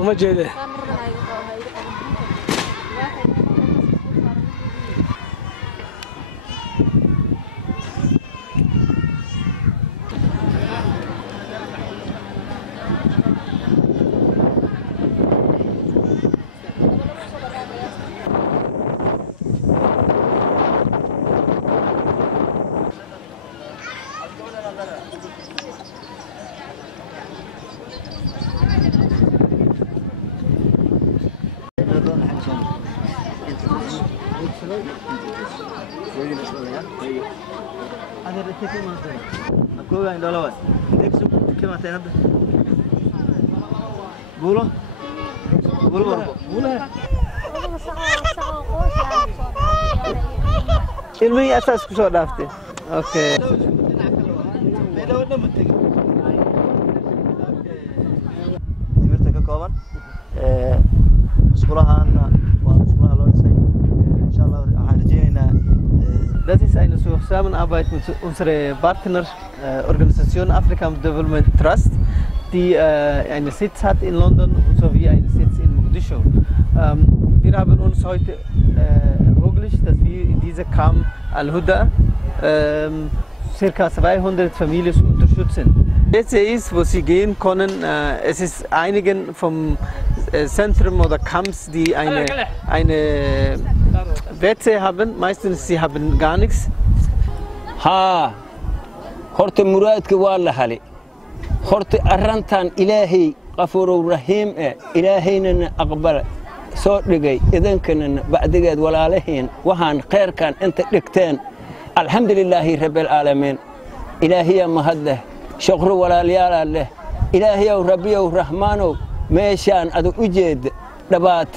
وما جيده هذا الركيب ما صار. أكو عند دولار. ديكسو كم أنت هذا؟ بوله. المي أساس كسر دافته. أوكي. سمعتك كمان. مسؤولها ومسؤولها لورسي. إن شاء الله حنجينا. Das ist eine Zusammenarbeit mit unserer Partnerorganisation African Development Trust, die einen Sitz hat in London sowie einen Sitz in Mogadischu. Wir haben uns heute ermöglicht, dass wir in dieser Camp Al-Huda ca. 200 Familien unterstützen. Jetzt ist, wo sie gehen können, es ist einigen vom Zentrum oder Camps, die eine WC haben, meistens sie haben gar nichts. ها خرت مراد كوال حالي خرت أرنتان إلهي غفور رحيم إلهينا أقبل صوت لقي إذن كنا بعد قد ولا لهين وهان خير كان أنت لكتين الحمد لله رب العالمين إلهي مهده شكر ولا ليال له إلهي وربي ورحمانه ميشان أدو أجد لبات